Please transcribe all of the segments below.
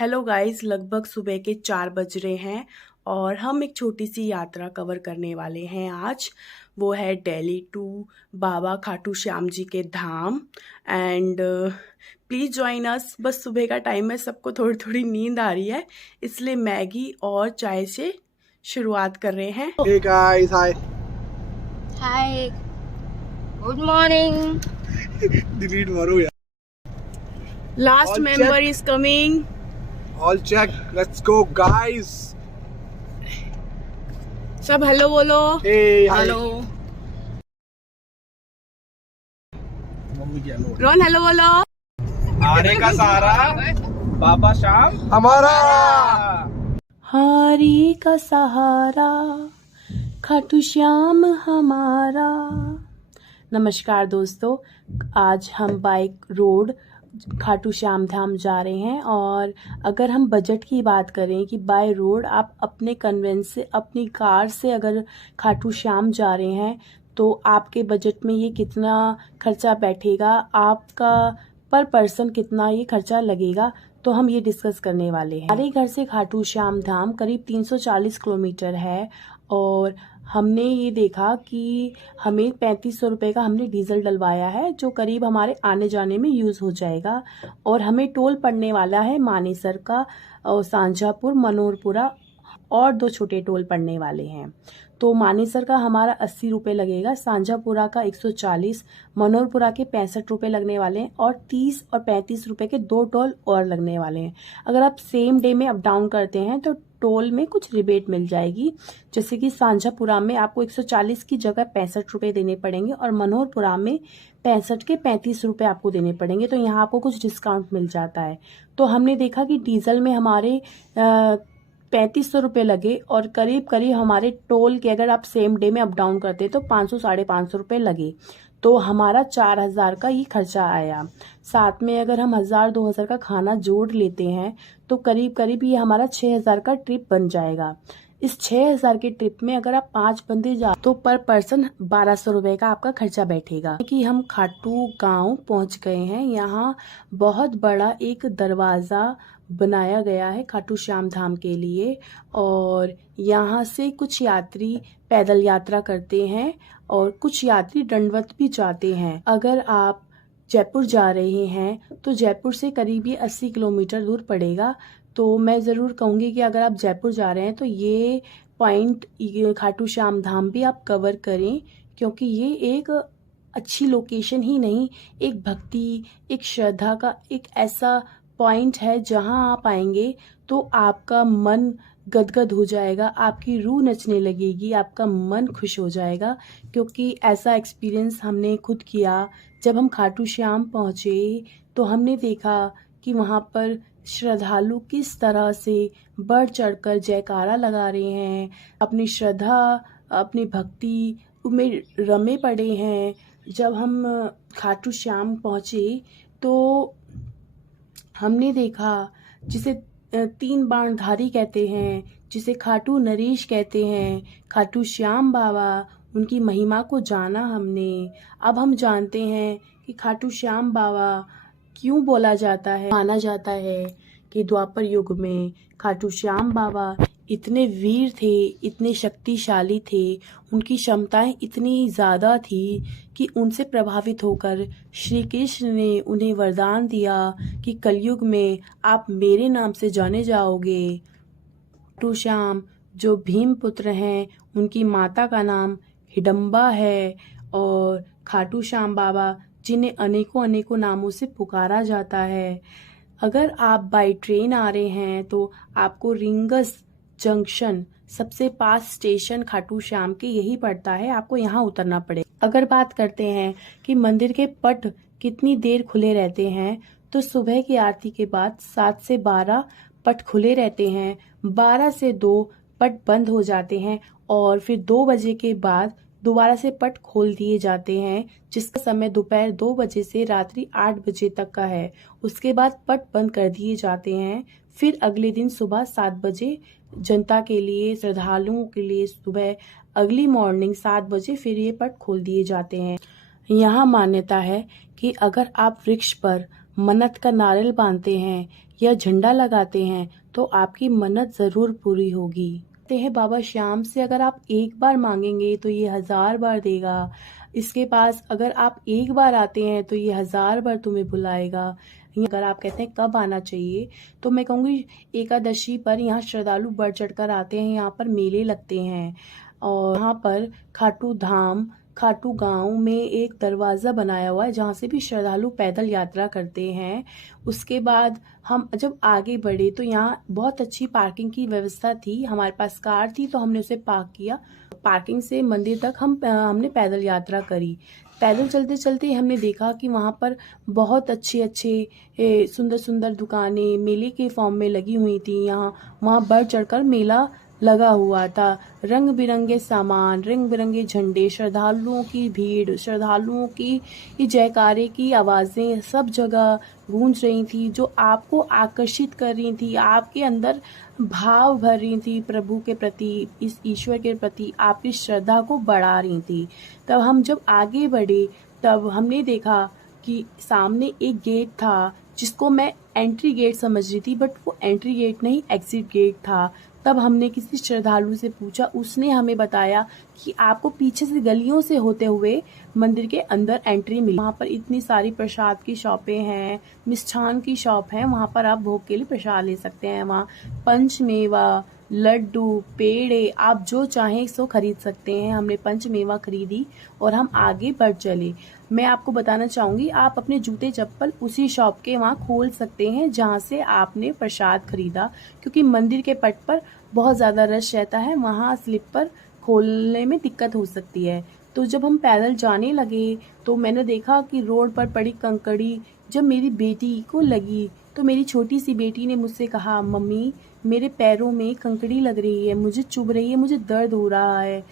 Hello guys, लगभग सुबह के 4 बज रहे हैं और हम एक छोटी सी यात्रा कवर करने वाले हैं आज। वो है दिल्ली टू बाबा खाटू श्याम जी के धाम। And please join us. बस सुबह का टाइम है, सबको थोड़ी थोड़ी नींद आ रही है, इसलिए मैगी और चाय से शुरुआत कर रहे हैं। Hey guys, hi. Hi, good morning. Delete मारो यार. Last All member check. Is coming. All check. Let's go, guys. सब हेलो बोलो। Hey, hi. हेलो मम्मी की हेलो. रोहन, हेलो बोलो। आने का सहारा बाबा श्याम हमारा. हारी का सहारा खाटू श्याम हमारा। नमस्कार दोस्तों, आज हम बाइक रोड खाटू श्याम धाम जा रहे हैं। और अगर हम बजट की बात करें कि बाय रोड आप अपने कन्वेंस से, अपनी कार से अगर खाटू श्याम जा रहे हैं तो आपके बजट में ये कितना खर्चा बैठेगा, आपका पर पर्सन कितना ये खर्चा लगेगा, तो हम ये डिस्कस करने वाले हैं। हमारे घर से खाटू श्याम धाम करीब 340 किलोमीटर है और हमने ये देखा कि हमें 3500 रुपये का हमने डीजल डलवाया है, जो करीब हमारे आने जाने में यूज़ हो जाएगा। और हमें टोल पड़ने वाला है मानेसर का, सांझापुर, मनोहरपुरा और 2 छोटे टोल पड़ने वाले हैं। तो मानेसर का हमारा 80 रुपये लगेगा, सांझापुरा का 140, मनोहरपुरा के 65 रुपये लगने वाले हैं और 30 और 35 रुपये के 2 टोल और लगने वाले हैं। अगर आप सेम डे में अप डाउन करते हैं तो टोल में कुछ रिबेट मिल जाएगी। जैसे कि सांझापुरा में आपको 140 की जगह 65 रुपये देने पड़ेंगे और मनोहरपुरा में 65 के 35 रुपये आपको देने पड़ेंगे, तो यहाँ आपको कुछ डिस्काउंट मिल जाता है। तो हमने देखा कि डीजल में हमारे 3500 रुपये लगे और करीब करीब हमारे टोल के, अगर आप सेम डे में अप डाउन करते तो 500 साढ़े 500 रुपये लगे, तो हमारा 4000 का ये खर्चा आया। साथ में अगर हम 1000-2000 का खाना जोड़ लेते हैं तो करीब करीब ये हमारा 6000 का ट्रिप बन जाएगा। इस 6000 के ट्रिप में अगर आप 5 बंदे जा तो पर पर्सन 1200 रुपये का आपका खर्चा बैठेगा। कि हम खाटू गांव पहुंच गए हैं। यहाँ बहुत बड़ा एक दरवाज़ा बनाया गया है खाटू श्याम धाम के लिए और यहाँ से कुछ यात्री पैदल यात्रा करते हैं और कुछ यात्री दंडवत भी जाते हैं। अगर आप जयपुर जा रहे हैं तो जयपुर से करीब ये 80 किलोमीटर दूर पड़ेगा। तो मैं ज़रूर कहूँगी कि अगर आप जयपुर जा रहे हैं तो ये पॉइंट खाटू श्याम धाम भी आप कवर करें, क्योंकि ये एक अच्छी लोकेशन ही नहीं, एक भक्ति, एक श्रद्धा का एक ऐसा पॉइंट है जहां आप आएंगे तो आपका मन गदगद हो जाएगा, आपकी रूह नचने लगेगी, आपका मन खुश हो जाएगा। क्योंकि ऐसा एक्सपीरियंस हमने खुद किया। जब हम खाटू श्याम पहुँचे तो हमने देखा कि वहाँ पर श्रद्धालु किस तरह से बढ़ चढ़कर जयकारा लगा रहे हैं, अपनी श्रद्धा, अपनी भक्ति में रमे पड़े हैं। जब हम खाटू श्याम पहुँचे तो हमने देखा जिसे 3 बाणधारी कहते हैं, जिसे खाटू नरेश कहते हैं, खाटू श्याम बाबा, उनकी महिमा को जाना हमने। अब हम जानते हैं कि खाटू श्याम बाबा क्यों बोला जाता है, माना जाता है कि द्वापर युग में खाटू श्याम बाबा इतने वीर थे, इतने शक्तिशाली थे, उनकी क्षमताएं इतनी ज़्यादा थी कि उनसे प्रभावित होकर श्री कृष्ण ने उन्हें वरदान दिया कि कलयुग में आप मेरे नाम से जाने जाओगे। खाटू श्याम जो भीम पुत्र हैं, उनकी माता का नाम हिडम्बा है और खाटू श्याम बाबा जिन्हें अनेकों अनेकों नामों से पुकारा जाता है। अगर आप बाई ट्रेन आ रहे हैं तो आपको रिंगस जंक्शन, सबसे पास स्टेशन खाटू श्याम के यही पड़ता है, आपको यहाँ उतरना पड़ेगा। अगर बात करते हैं कि मंदिर के पट कितनी देर खुले रहते हैं, तो सुबह की आरती के बाद 7 से 12 पट खुले रहते हैं, 12 से 2 पट बंद हो जाते हैं और फिर 2 बजे के बाद दोबारा से पट खोल दिए जाते हैं, जिसका समय दोपहर 2 बजे से रात्रि 8 बजे तक का है। उसके बाद पट बंद कर दिए जाते हैं। फिर अगले दिन सुबह 7 बजे जनता के लिए, श्रद्धालुओं के लिए सुबह अगली मॉर्निंग 7 बजे फिर ये पट खोल दिए जाते हैं। यहाँ मान्यता है कि अगर आप वृक्ष पर मन्नत का नारियल बांधते हैं या झंडा लगाते हैं तो आपकी मन्नत ज़रूर पूरी होगी। कहते हैं बाबा श्याम से अगर आप एक बार मांगेंगे तो ये 1000 बार देगा। इसके पास अगर आप एक बार आते हैं तो ये 1000 बार तुम्हें बुलाएगा। अगर आप कहते हैं कब आना चाहिए तो मैं कहूँगी एकादशी पर यहाँ श्रद्धालु बढ़ चढ़ कर आते हैं। यहाँ पर मेले लगते हैं और यहाँ पर खाटू गांव में एक दरवाज़ा बनाया हुआ है जहाँ से भी श्रद्धालु पैदल यात्रा करते हैं। उसके बाद हम जब आगे बढ़े तो यहाँ बहुत अच्छी पार्किंग की व्यवस्था थी। हमारे पास कार थी तो हमने उसे पार्क किया। पार्किंग से मंदिर तक हमने पैदल यात्रा करी। पैदल चलते चलते हमने देखा कि वहाँ पर बहुत अच्छे सुंदर सुंदर दुकानें मेले के फॉर्म में लगी हुई थी। वहाँ बढ़ चढ़कर मेला लगा हुआ था। रंग बिरंगे सामान, रंग बिरंगे झंडे, श्रद्धालुओं की भीड़, श्रद्धालुओं की जयकारे की आवाज़ें सब जगह गूंज रही थी, जो आपको आकर्षित कर रही थी, आपके अंदर भाव भर रही थी प्रभु के प्रति, इस ईश्वर के प्रति आपकी श्रद्धा को बढ़ा रही थी। तब हम जब आगे बढ़े तब हमने देखा कि सामने एक गेट था जिसको मैं एंट्री गेट समझ रही थी, बट वो एंट्री गेट नहीं एग्जिट गेट था। तब हमने किसी श्रद्धालु से पूछा, उसने हमें बताया कि आपको पीछे से गलियों से होते हुए मंदिर के अंदर एंट्री मिली। वहाँ पर इतनी सारी प्रसाद की शॉपें हैं, मिष्ठान की शॉप है, वहाँ पर आप भोग के लिए प्रसाद ले सकते हैं। वहाँ पंचमेवा, लड्डू, पेड़े आप जो चाहें सो खरीद सकते हैं। हमने पंचमेवा खरीदी और हम आगे बढ़ चले। मैं आपको बताना चाहूँगी आप अपने जूते चप्पल उसी शॉप के वहाँ खोल सकते हैं जहाँ से आपने प्रसाद खरीदा, क्योंकि मंदिर के पट पर बहुत ज़्यादा रश रहता है, वहाँ स्लीपर खोलने में दिक्कत हो सकती है। तो जब हम पैदल जाने लगे तो मैंने देखा कि रोड पर पड़ी कंकड़ी जब मेरी बेटी को लगी तो मेरी छोटी सी बेटी ने मुझसे कहा, मम्मी मेरे पैरों में कंकड़ी लग रही है, मुझे चुभ रही है, मुझे दर्द हो रहा है।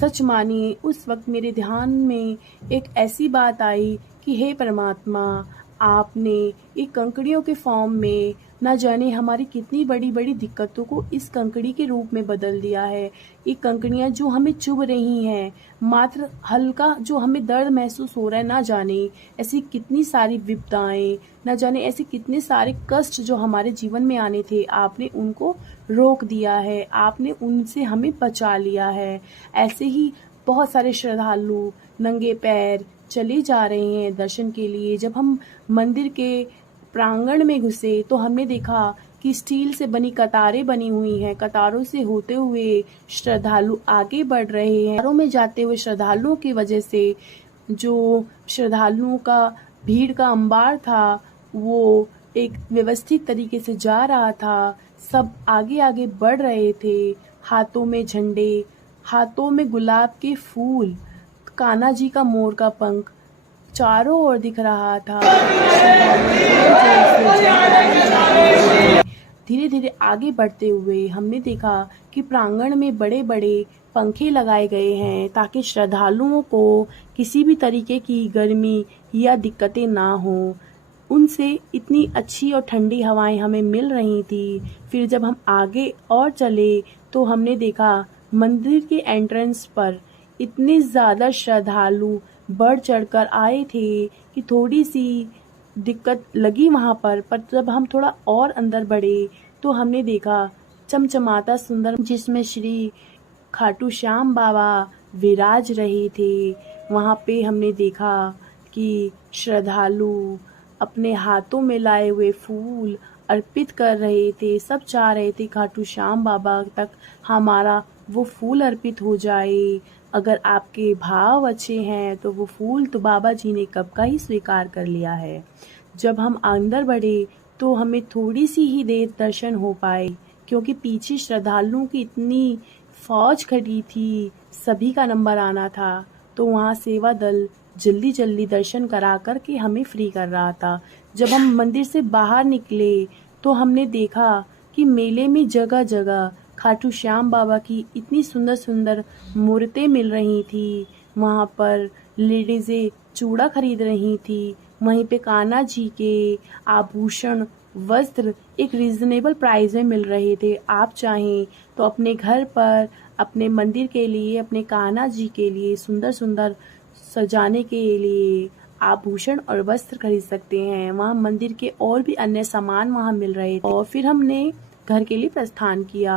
सच मानिए उस वक्त मेरे ध्यान में एक ऐसी बात आई कि हे परमात्मा, आपने एक कंकड़ियों के फॉर्म में न जाने हमारी कितनी बड़ी बड़ी दिक्कतों को इस कंकड़ी के रूप में बदल दिया है। ये कंकड़ियाँ जो हमें चुभ रही हैं, मात्र हल्का जो हमें दर्द महसूस हो रहा है, ना जाने ऐसी कितनी सारी विपदाएं, ना जाने ऐसे कितने सारे कष्ट जो हमारे जीवन में आने थे, आपने उनको रोक दिया है, आपने उनसे हमें बचा लिया है। ऐसे ही बहुत सारे श्रद्धालु नंगे पैर चले जा रहे हैं दर्शन के लिए। जब हम मंदिर के प्रांगण में घुसे तो हमने देखा कि स्टील से बनी कतारें बनी हुई हैं। कतारों से होते हुए श्रद्धालु आगे बढ़ रहे हैं। कतारों में जाते हुए श्रद्धालुओं की वजह से जो श्रद्धालुओं का भीड़ का अंबार था वो एक व्यवस्थित तरीके से जा रहा था। सब आगे आगे बढ़ रहे थे, हाथों में झंडे, हाथों में गुलाब के फूल, कान्हा जी का मोर का पंख चारों ओर दिख रहा था। धीरे धीरे आगे बढ़ते हुए हमने देखा कि प्रांगण में बड़े बड़े पंखे लगाए गए हैं ताकि श्रद्धालुओं को किसी भी तरीके की गर्मी या दिक्कतें ना हो। उनसे इतनी अच्छी और ठंडी हवाएं हमें मिल रही थी। फिर जब हम आगे और चले तो हमने देखा मंदिर के एंट्रेंस पर इतने ज़्यादा श्रद्धालु बढ़ चढ़कर आए थे कि थोड़ी सी दिक्कत लगी वहाँ पर जब हम थोड़ा और अंदर बढ़े तो हमने देखा चमचमाता सुंदर जिसमें श्री खाटू श्याम बाबा विराज रहे थे। वहाँ पे हमने देखा कि श्रद्धालु अपने हाथों में लाए हुए फूल अर्पित कर रहे थे। सब चाह रहे थे खाटू श्याम बाबा तक हमारा वो फूल अर्पित हो जाए। अगर आपके भाव अच्छे हैं तो वो फूल तो बाबा जी ने कब का ही स्वीकार कर लिया है। जब हम अंदर बढ़े तो हमें थोड़ी सी ही देर दर्शन हो पाए, क्योंकि पीछे श्रद्धालुओं की इतनी फौज खड़ी थी, सभी का नंबर आना था। तो वहाँ सेवा दल जल्दी जल्दी दर्शन करा कर के हमें फ्री कर रहा था। जब हम मंदिर से बाहर निकले तो हमने देखा कि मेले में जगह जगह खाटू श्याम बाबा की इतनी सुंदर सुंदर मूर्तें मिल रही थी। वहाँ पर लेडीज़ें चूड़ा खरीद रही थी, वहीं पे कान्हा जी के आभूषण वस्त्र एक रीज़नेबल प्राइस में मिल रहे थे। आप चाहें तो अपने घर पर, अपने मंदिर के लिए, अपने कान्हा जी के लिए सुंदर सुंदर सजाने के लिए आभूषण और वस्त्र खरीद सकते हैं। वहाँ मंदिर के और भी अन्य सामान वहाँ मिल रहे और फिर हमने घर के लिए प्रस्थान किया।